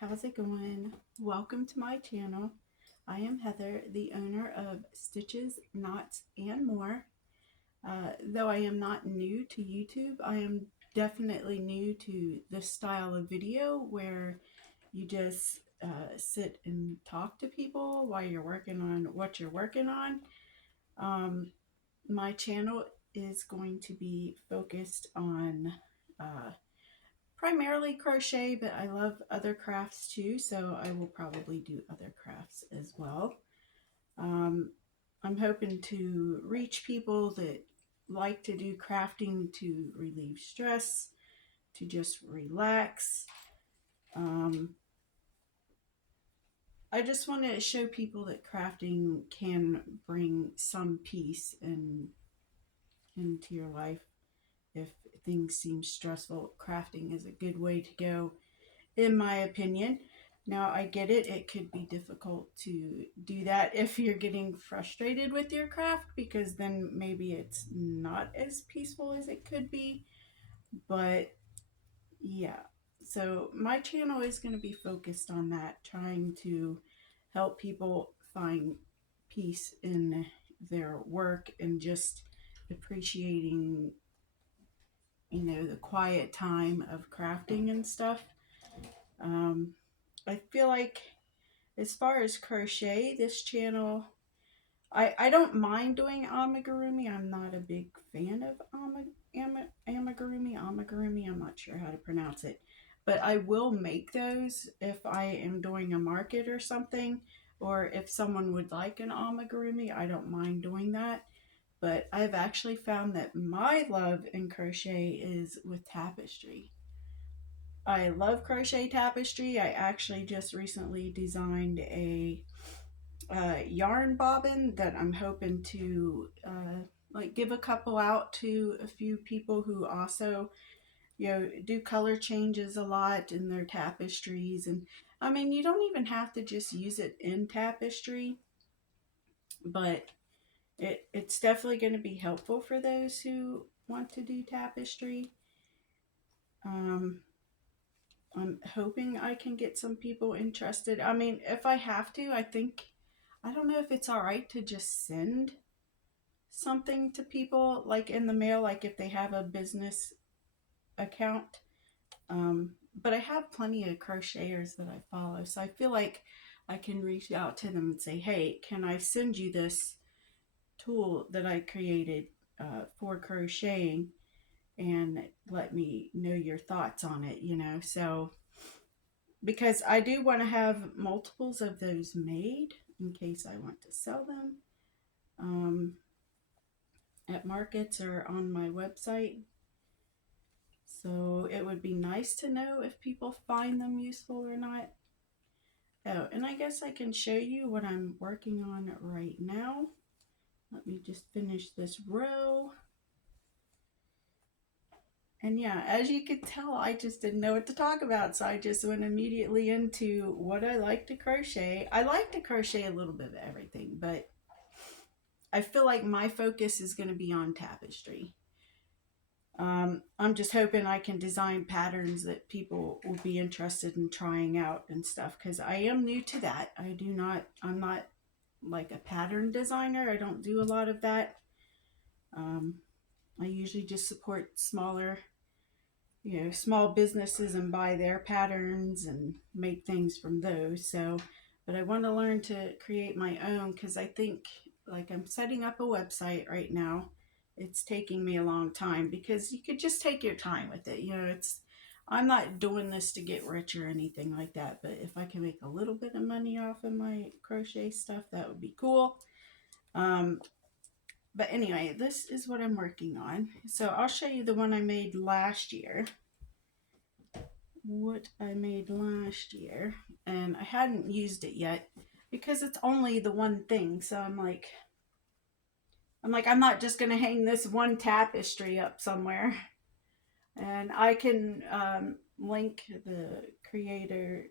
how's it going? Welcome to my channel. I am Heather, the owner of Stitches, Knots, and More. Though I am not new to YouTube, I am definitely new to this style of video where you just sit and talk to people while you're working on what you're working on. My channel is going to be focused on uh, primarily crochet, but I love other crafts too, so I will probably do other crafts as well. Um, I'm hoping to reach people that like to do crafting to relieve stress, to just relax. Um, I just want to show people that crafting can bring some peace into your life. If things seem stressful, crafting is a good way to go, in my opinion. Now, I get it, it could be difficult to do that if you're getting frustrated with your craft, because then maybe it's not as peaceful as it could be. But yeah, so my channel is going to be focused on that, trying to help people find peace in their work and just appreciating, the quiet time of crafting and stuff. Um, I feel like as far as crochet, this channel, I don't mind doing amigurumi. I'm not a big fan of amigurumi. I'm not sure how to pronounce it. But I will make those if I am doing a market or something, or if someone would like an amigurumi, I don't mind doing that. But I've actually found that my love in crochet is with tapestry. I love crochet tapestry. I actually just recently designed a yarn bobbin that I'm hoping to like give a couple out to a few people who also do color changes a lot in their tapestries. And I mean, you don't even have to just use it in tapestry, but it's definitely going to be helpful for those who want to do tapestry. um, I'm hoping I can get some people interested. I mean, if I have to, I don't know if it's all right to just send something to people like in the mail, like if they have a business account. But I have plenty of crocheters that I follow, so I feel like I can reach out to them and say, hey, can I send you this tool that I created for crocheting, and let me know your thoughts on it. So because I do want to have multiples of those made in case I want to sell them at markets or on my website. So it would be nice to know if people find them useful or not. Oh, and I guess I can show you what I'm working on right now. Let me just finish this row. And yeah, as you could tell, I just didn't know what to talk about, so I just went immediately into what I like to crochet. I like to crochet a little bit of everything, but I feel like my focus is going to be on tapestry. I'm just hoping I can design patterns that people will be interested in trying out and stuff, because I am new to that. I'm not like a pattern designer. I don't do a lot of that. I usually just support small businesses and buy their patterns and make things from those. So, but I want to learn to create my own, because I think, like, I'm setting up a website right now. It's taking me a long time because you could just take your time with it. I'm not doing this to get rich or anything like that, but if I can make a little bit of money off of my crochet stuff, that would be cool. But anyway, this is what I'm working on. So I'll show you the one I made last year. And I hadn't used it yet because it's only the one thing. So I'm like, I'm not just going to hang this one tapestry up somewhere. And I can link the creator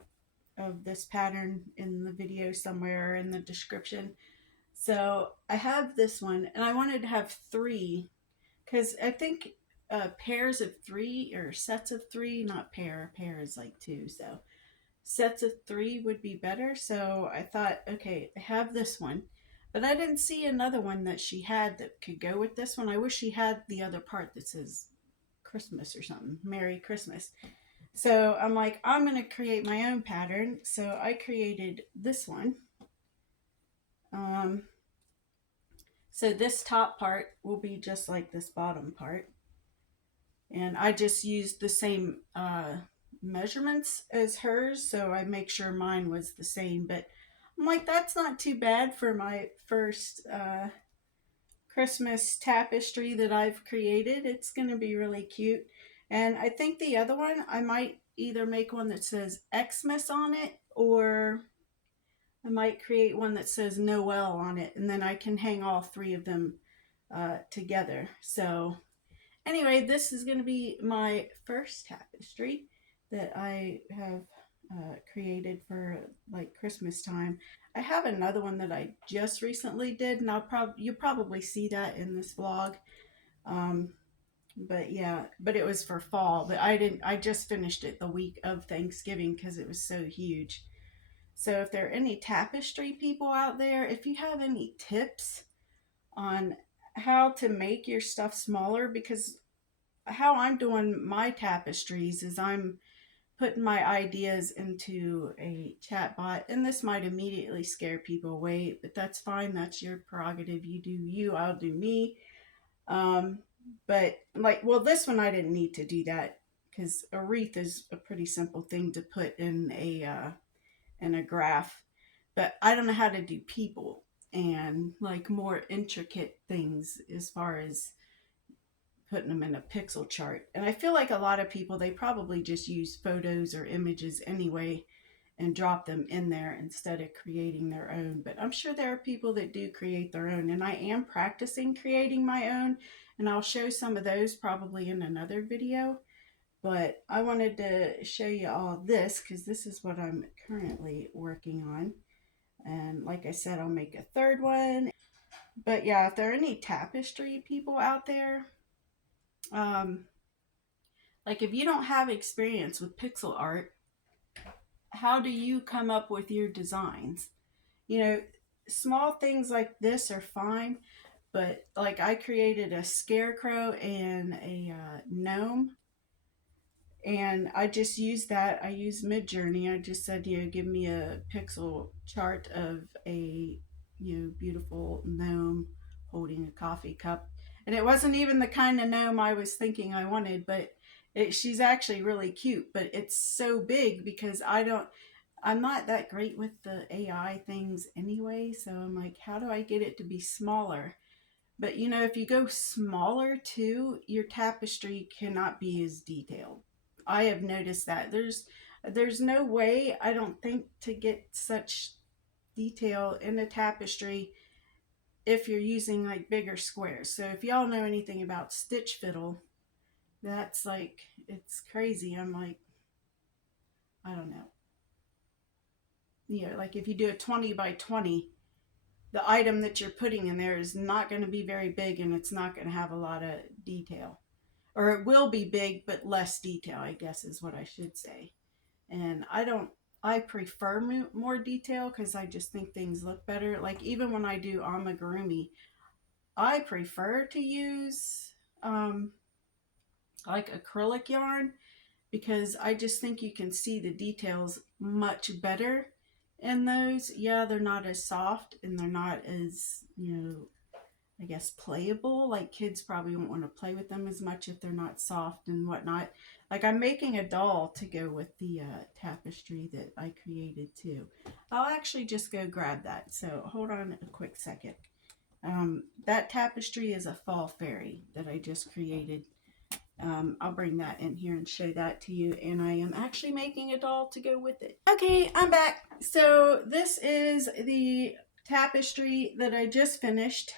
of this pattern in the video somewhere in the description. So I have this one, and I wanted to have 3, because I think pairs of 3 or sets of 3, not pair is like 2. sets of 3 would be better. So I thought, okay, I have this one, but I didn't see another one that she had that could go with this one. I wish she had the other part that says Christmas or something, Merry Christmas. So I'm like, I'm going to create my own pattern. So I created this one. Um, so this top part will be just like this bottom part. And I just used the same measurements as hers, so I make sure mine was the same. But I'm like, that's not too bad for my first Christmas tapestry that I've created. It's going to be really cute. And I think the other one, I might either make one that says Xmas on it, or I might create one that says Noel on it, and then I can hang all 3 of them together. So anyway, this is going to be my first tapestry that I have created for like Christmas time. I have another one that I just recently did, and you'll probably see that in this vlog. But yeah, but it was for fall. But I just finished it the week of Thanksgiving because it was so huge. So if there are any tapestry people out there, if you have any tips on how to make your stuff smaller, because how I'm doing my tapestries is I'm putting my ideas into a chat bot, and this might immediately scare people away, but that's fine. That's your prerogative. You do you, I'll do me. But like, well, this one I didn't need to do that because a wreath is a pretty simple thing to put in a graph. But I don't know how to do people and like more intricate things as far as putting them in a pixel chart. And I feel like a lot of people, they probably just use photos or images anyway and drop them in there instead of creating their own. But I'm sure there are people that do create their own, and I am practicing creating my own, and I'll show some of those probably in another video. But I wanted to show you all this because this is what I'm currently working on. And like I said, I'll make a third one. But yeah, if there are any tapestry people out there, like if you don't have experience with pixel art, how do you come up with your designs? You know, small things like this are fine, but like I created a scarecrow and a gnome, and I just used that. I used Midjourney. I just said, give me a pixel chart of a, beautiful gnome holding a coffee cup. And it wasn't even the kind of gnome I was thinking I wanted, but she's actually really cute, but it's so big because I'm not that great with the AI things anyway. So I'm like, how do I get it to be smaller? But if you go smaller too, your tapestry cannot be as detailed. I have noticed that there's no way, I don't think, to get such detail in a tapestry if you're using like bigger squares. So if y'all know anything about stitch fiddle, that's like, it's crazy. I'm like, I don't know. Like if you do a 20 by 20, the item that you're putting in there is not going to be very big, and it's not going to have a lot of detail. Or it will be big, but less detail, I guess is what I should say. And I prefer more detail because I just think things look better. Like even when I do amigurumi, I prefer to use like acrylic yarn because I just think you can see the details much better in those. Yeah, they're not as soft and they're not as, I guess playable. Like kids probably won't want to play with them as much if they're not soft and whatnot. Like I'm making a doll to go with the tapestry that I created too. I'll actually just go grab that. So hold on a quick second. That tapestry is a fall fairy that I just created. I'll bring that in here and show that to you. And I am actually making a doll to go with it. Okay, I'm back. So this is the tapestry that I just finished.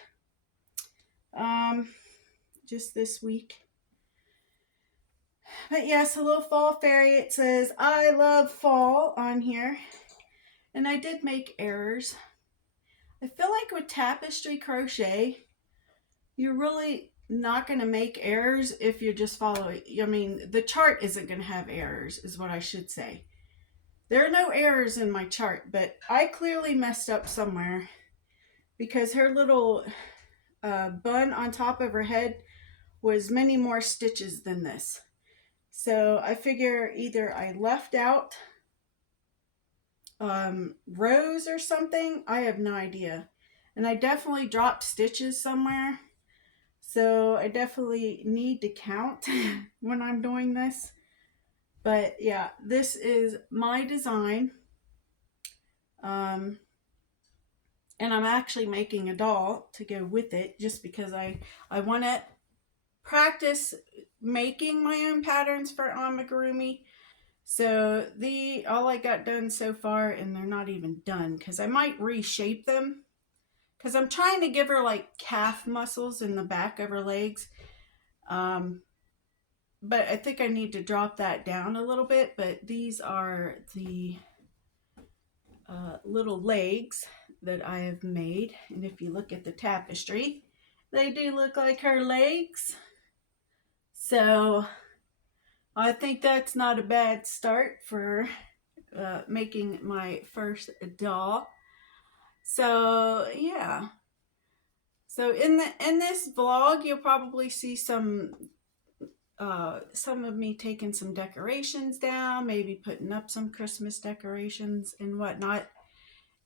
Just this week. But yes, a little fall fairy. It says, I love fall on here. And I did make errors. I feel like with tapestry crochet, you're really not going to make errors if you're just following. I mean, the chart isn't going to have errors, is what I should say. There are no errors in my chart, but I clearly messed up somewhere because her little bun on top of her head was many more stitches than this. So I figure either I left out rows or something. I have no idea. And I definitely dropped stitches somewhere. So I definitely need to count when I'm doing this. But yeah, this is my design. And I'm actually making a doll to go with it just because I want to practice making my own patterns for amigurumi. So all I got done so far, and they're not even done because I might reshape them because I'm trying to give her like calf muscles in the back of her legs. But I think I need to drop that down a little bit. But these are the little legs that I have made. And if you look at the tapestry, they do look like her legs. So I think that's not a bad start for making my first doll. So yeah. So in this vlog, you'll probably see some of me taking some decorations down, maybe putting up some Christmas decorations and whatnot.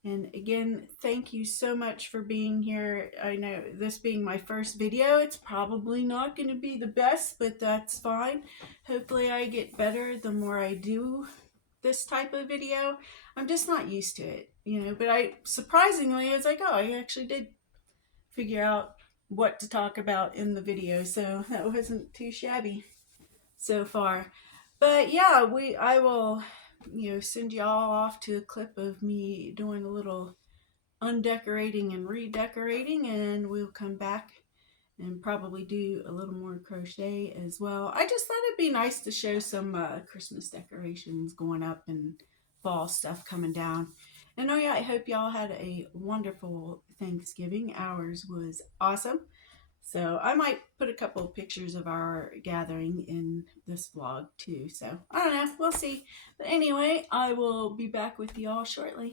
And again, thank you so much for being here. I know this being my first video, it's probably not going to be the best, but that's fine. Hopefully I get better the more I do this type of video. I'm just not used to it, you know, but surprisingly, I was like, oh, I actually did figure out what to talk about in the video, so that wasn't too shabby so far. But yeah, I will, you know, send y'all off to a clip of me doing a little undecorating and redecorating, and we'll come back and probably do a little more crochet as well. I just thought it'd be nice to show some Christmas decorations going up and fall stuff coming down. And oh yeah, I hope y'all had a wonderful Thanksgiving. Ours was awesome. So I might put a couple of pictures of our gathering in this vlog too. So I don't know, we'll see. But anyway, I will be back with y'all shortly.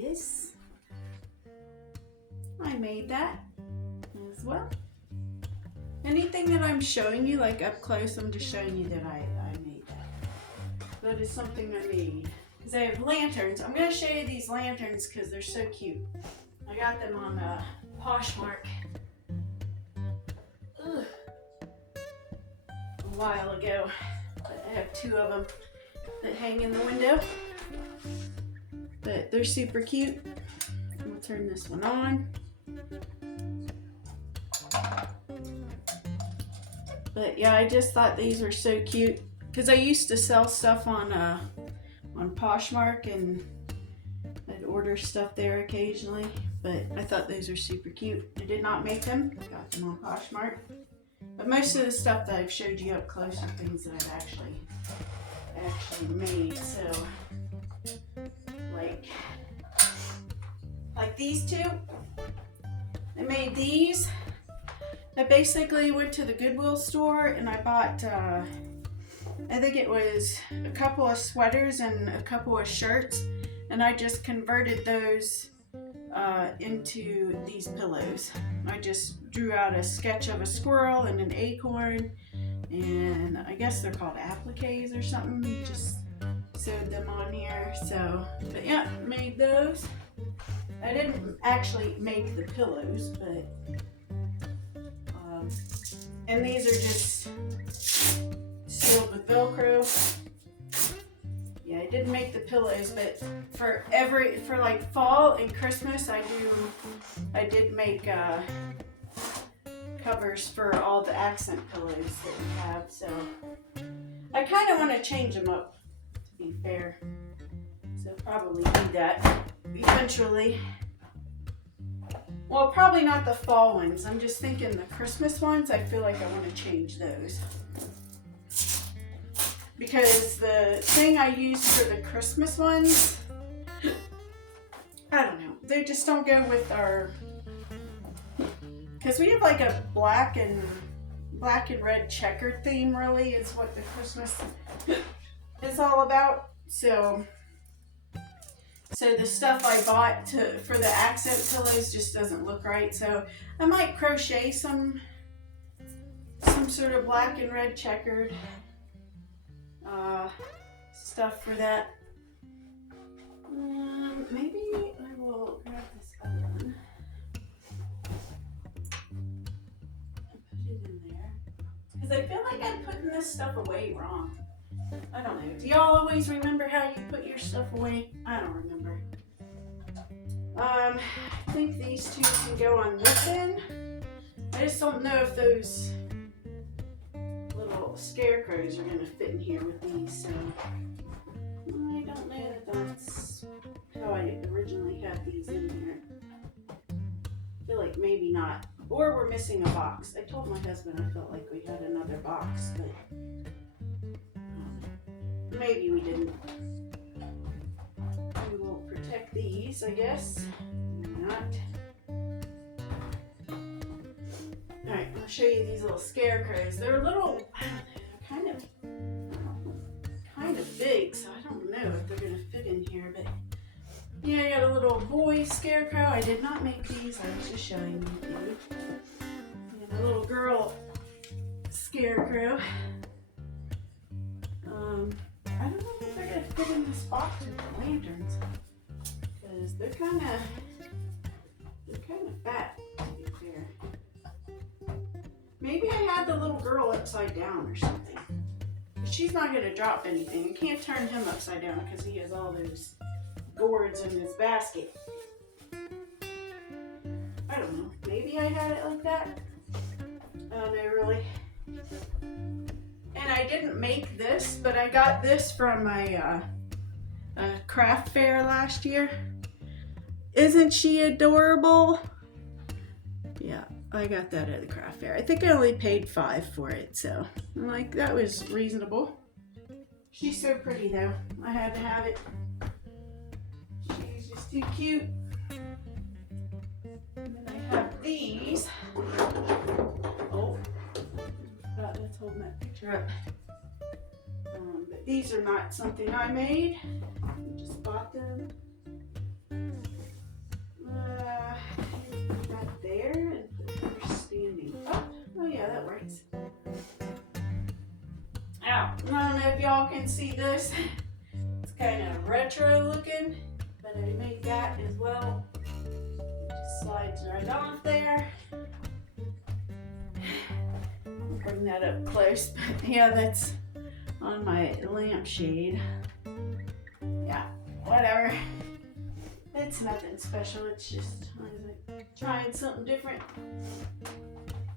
this. I made that as well. Anything that I'm showing you, like up close, I'm just showing you that I made that. That is something I made. Because I have lanterns. I'm going to show you these lanterns because they're so cute. I got them on Poshmark a while ago. But I have 2 of them that hang in the window. But they're super cute. We'll turn this one on. But yeah, I just thought these were so cute because I used to sell stuff on Poshmark and I'd order stuff there occasionally. But I thought those were super cute. I did not make them. Got them on Poshmark. But most of the stuff that I've showed you up close are things that I've actually made. So like these 2. I made these. I basically went to the Goodwill store and I bought, I think it was a couple of sweaters and a couple of shirts, and I just converted those into these pillows. I just drew out a sketch of a squirrel and an acorn, and I guess they're called appliques or something. Just sewed them on here. So, but yeah, made those. I didn't actually make the pillows, but and these are just sealed with Velcro. Yeah, I didn't make the pillows, but for like fall and Christmas, I did make covers for all the accent pillows that we have. So I kind of want to change them up, to be fair. So probably do that eventually. Well, probably not the fall ones. I'm just thinking the Christmas ones, I feel like I want to change those. Because the thing I use for the Christmas ones, I don't know. They just don't go with our... Because we have like a black and red checkered theme, really, is what the Christmas is all about. So the stuff I bought for the accent pillows just doesn't look right. So I might crochet some sort of black and red checkered stuff for that. Maybe I will grab this other one and put it in there. Because I feel like I'm putting this stuff away wrong. I don't know. Do y'all always remember how you put your stuff away? I don't remember. I think these 2 can go on this end. I just don't know if those little scarecrows are going to fit in here with these. So I don't know if that's how I originally had these in here. I feel like maybe not. Or we're missing a box. I told my husband I felt like we had another box, but maybe we didn't. We will protect these, I guess. Maybe not. Alright, I'll show you these little scarecrows. They're a little, I don't know, kind of big, so I don't know if they're going to fit in here, but yeah, I got a little boy scarecrow. I did not make these, I was just showing you. And a little girl scarecrow. I don't know if they're going to fit in this box with the lanterns, because they're kind of fat, to be fair. Maybe I had the little girl upside down or something. She's not going to drop anything. I can't turn him upside down because he has all those gourds in his basket. I don't know. Maybe I had it like that. I don't know, really. And I didn't make this, but I got this from my craft fair last year. Isn't she adorable? Yeah, I got that at the craft fair. I think I only paid $5 for it, so I'm like, that was reasonable. She's so pretty though. I had to have it. She's just too cute. And then I have these. Oh. That's holding that picture up. But these are not something I made. I just bought them. can see this. It's kind of retro looking, but I made that as well. It just slides right off there. I'll bring that up close. Yeah, that's on my lampshade. Yeah, whatever. It's nothing special. It's just trying something different.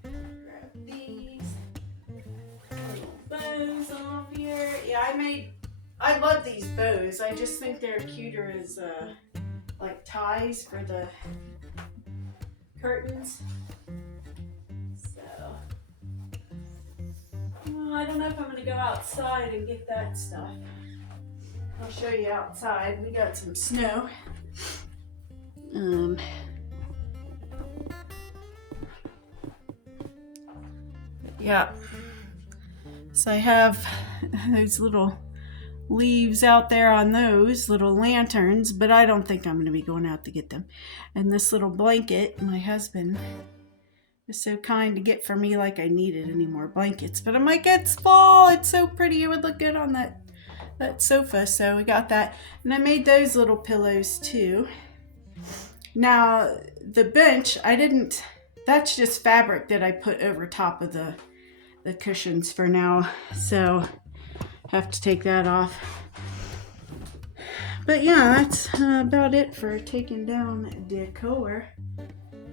Grab these little bows off here. Yeah, I love these bows. I just think they're cuter as like ties for the curtains. So, well, I don't know if I'm going to go outside and get that stuff. I'll show you outside. We got some snow. Yeah. So I have those little leaves out there on those little lanterns, but I don't think I'm going to be going out to get them. And this little blanket, my husband was so kind to get for me, like I needed any more blankets. But I'm like, it's fall. It's so pretty. It would look good on that sofa. So we got that. And I made those little pillows too. Now the bench, that's just fabric that I put over top of the cushions for now. So have to take that off. But yeah, that's about it for taking down decor.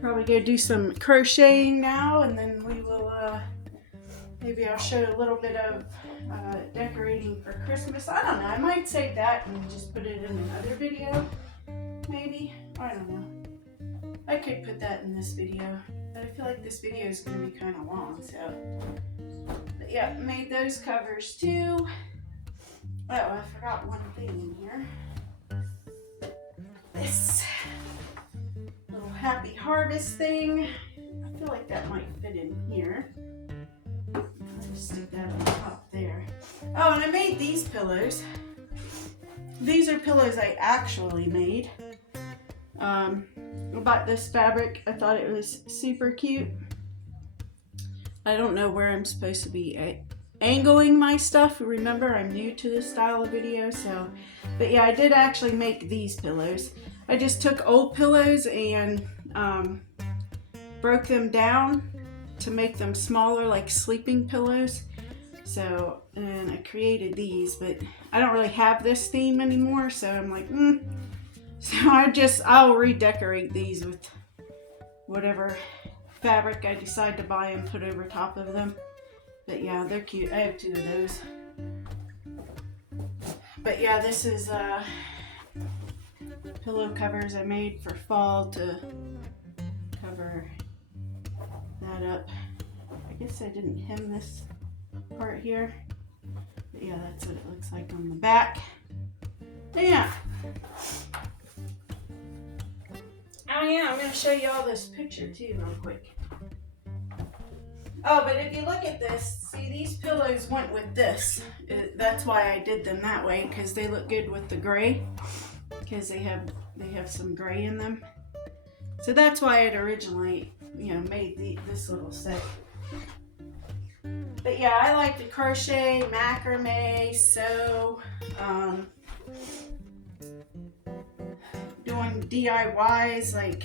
Probably go do some crocheting now, and then we will maybe I'll show a little bit of decorating for Christmas. I don't know, I might save that and just put it in another video, maybe. I don't know, I could put that in this video, but I feel like this video is going to be kind of long. So, but yeah, made those covers too. Oh, I forgot one thing in here. This little Happy Harvest thing. I feel like that might fit in here. I'll just stick that on top there. Oh, and I made these pillows. These are pillows I actually made. I bought this fabric. I thought it was super cute. I don't know where I'm supposed to be angling my stuff. Remember, I'm new to this style of video, so. But yeah, I did actually make these pillows. I just took old pillows and broke them down to make them smaller, like sleeping pillows. So, and I created these, but I don't really have this theme anymore, so I'm like, So I'll redecorate these with whatever fabric I decide to buy and put over top of them. But yeah, they're cute. I have two of those. But yeah, this is pillow covers I made for fall to cover that up. I guess I didn't hem this part here. But yeah, that's what it looks like on the back. But yeah. Oh yeah, I'm going to show you all this picture too real quick. Oh, but if you look at this, see, these pillows went with this. That's why I did them that way, because they look good with the gray, because they have some gray in them. So that's why I'd originally, made this little set. But yeah, I like to crochet, macrame, sew, doing DIYs like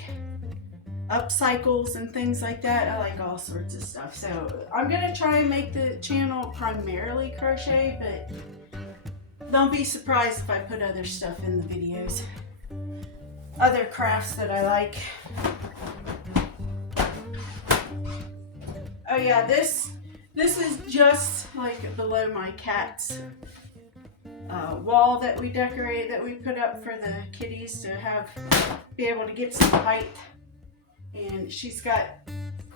upcycles and things like that. I like all sorts of stuff. So I'm gonna try and make the channel primarily crochet, but don't be surprised if I put other stuff in the videos. Other crafts that I like. Oh yeah, this is just like below my cat's wall that we decorate, that we put up for the kitties to be able to get some height. And she's got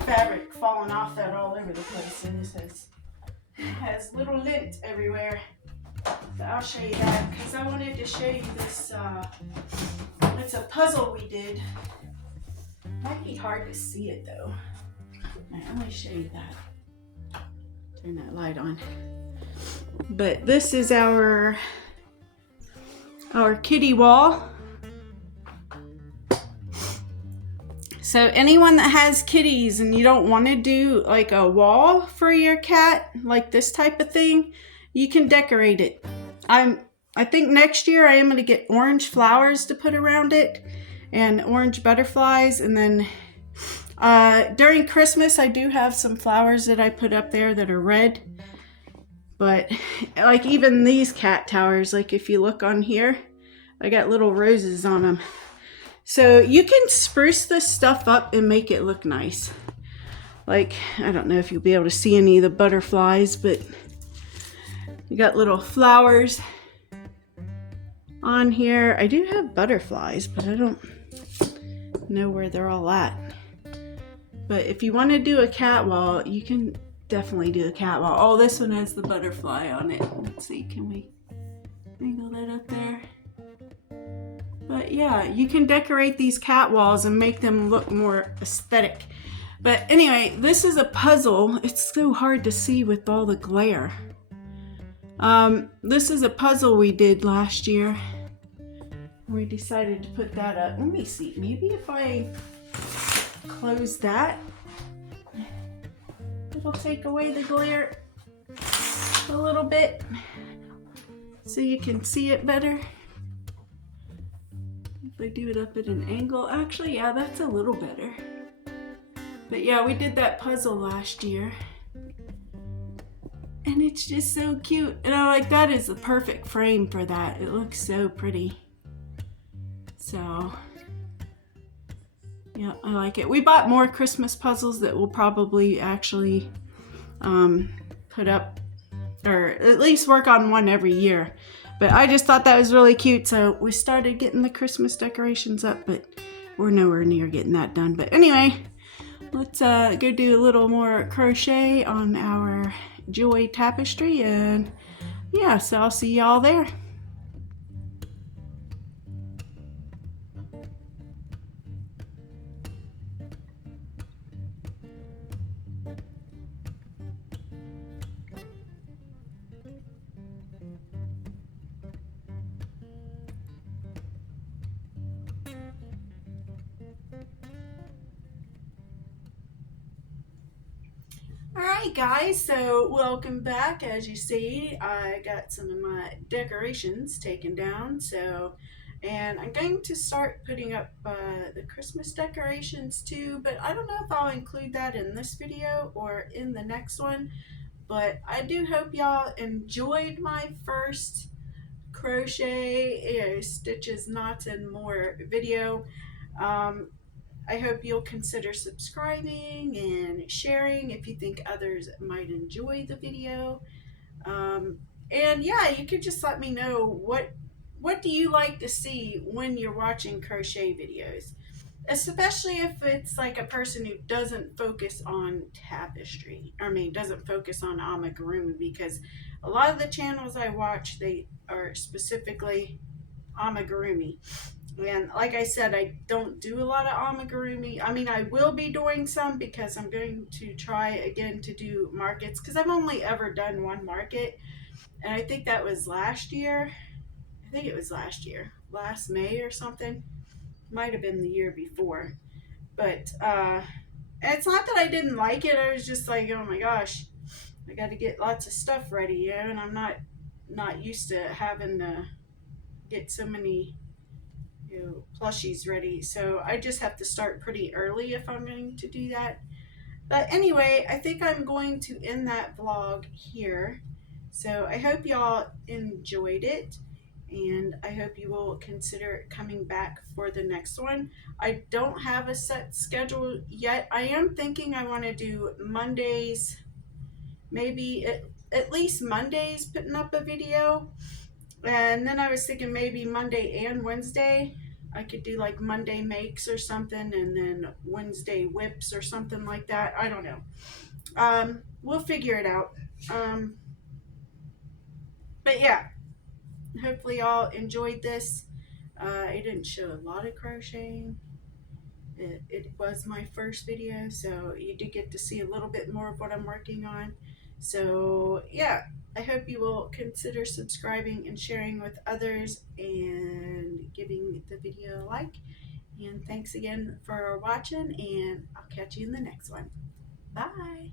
fabric falling off that all over the place, and this has little lint everywhere. So I'll show you that, because I wanted to show you this. It's a puzzle we did. Might be hard to see it though. Let me show you that. Turn that light on. But this is our kitty wall. So anyone that has kitties and you don't want to do like a wall for your cat, like this type of thing, you can decorate it I think next year I am going to get orange flowers to put around it and orange butterflies. And then during Christmas, I do have some flowers that I put up there that are red. But like even these cat towers, like if you look on here, I got little roses on them. So you can spruce this stuff up and make it look nice. Like, I don't know if you'll be able to see any of the butterflies, but you got little flowers on here. I do have butterflies, but I don't know where they're all at. But if you want to do a cat wall, you can definitely do a cat wall. Oh, this one has the butterfly on it. Let's see, can we angle that up there? But yeah, you can decorate these cat walls and make them look more aesthetic. But anyway, this is a puzzle. It's so hard to see with all the glare. This is a puzzle we did last year. We decided to put that up. Let me see, maybe if I close that, it'll take away the glare a little bit so you can see it better. If I do it up at an angle, actually, yeah, that's a little better. But yeah, we did that puzzle last year. And it's just so cute. And I like, that is the perfect frame for that. It looks so pretty. So, yeah, I like it. We bought more Christmas puzzles that we'll probably actually put up, or at least work on one every year. But I just thought that was really cute, so we started getting the Christmas decorations up, but we're nowhere near getting that done. But anyway, let's go do a little more crochet on our Joy tapestry, and yeah, so I'll see y'all there. Alright guys, so welcome back. As you see, I got some of my decorations taken down, and I'm going to start putting up the Christmas decorations too, but I don't know if I'll include that in this video or in the next one. But I do hope y'all enjoyed my first crochet, stitches, knots, and more video. I hope you'll consider subscribing and sharing if you think others might enjoy the video. And yeah, you could just let me know what do you like to see when you're watching crochet videos, especially if it's like a person who doesn't focus on tapestry. Doesn't focus on amigurumi, because a lot of the channels I watch, they are specifically amigurumi. And like I said, I don't do a lot of amigurumi. I will be doing some because I'm going to try again to do markets, because I've only ever done one market, and I think that was last year. I think it was last year, last May or something. Might have been the year before. But it's not that I didn't like it. I was just like, oh my gosh, I got to get lots of stuff ready, and I'm not used to having to get so many plushies ready, so I just have to start pretty early if I'm going to do that. But anyway, I think I'm going to end that vlog here. So I hope y'all enjoyed it, and I hope you will consider coming back for the next one. I don't have a set schedule yet. I am thinking I want to do Mondays, maybe at least Mondays, putting up a video. And then I was thinking maybe Monday and Wednesday. I could do like Monday makes or something, and then Wednesday whips or something like that. I don't know. We'll figure it out. But yeah, hopefully y'all enjoyed this. I didn't show a lot of crocheting. It was my first video, so you did get to see a little bit more of what I'm working on. So yeah, I hope you will consider subscribing and sharing with others and giving the video a like. And thanks again for watching, and I'll catch you in the next one. Bye.